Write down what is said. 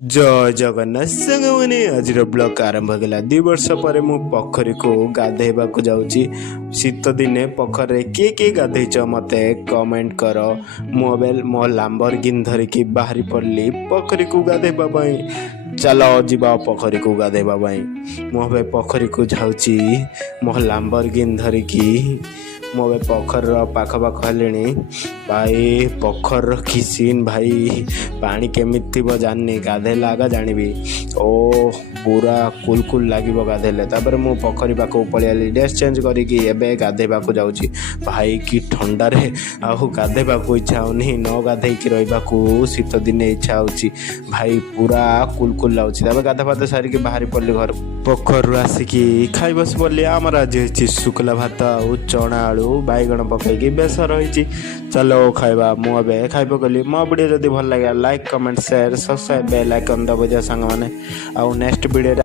जय जगन्नाथ साଙ୍ଗमाने आज ब्लॉग आरंभ होगा 2 वर्ष पर मु पोखरी को गाधेबा जाऊँगी शीत दिने पोखर किए किए गाधेच मत कमेंट कर मोबाइल मो लांबरगिन धरिकी बाहरी पड़ली पोखरी को गाधेबा चलो जीवा पोखरी को गाधेबा मु पोखरी को जाऊँगी मो लांबरगिन धरिकी मो पोखर पाखपाख हेले भाई पोखर की सीन भाई पानी केमिति जानी गाधेला आगा जानी ओ पूरा कुल कुल लगे गाधेले तापर मु पोखरी पाख पलि ड्रेस चेंज करके गाधेबा जाऊँगी भाई कि ठंडारे आहु गाधेबा इच्छा होनी न गाधेकी रहा शीत दिने इच्छा हो भाई पूरा कुल कुल लगुच गाधा फाधा सारिकी बाहरी पड़ली घर पोखर आसिकी खाई बस पड़ली आमर आज शुक्ला भात आउ चना आलू बैगण पकईकी बेसर रही चलो खाइबा मुझे खाई पकली मो वीडियो जदि भल लगे like comment share subscribe bell icon दबा सांग मैंने आउ नेक्स्ट वीडियो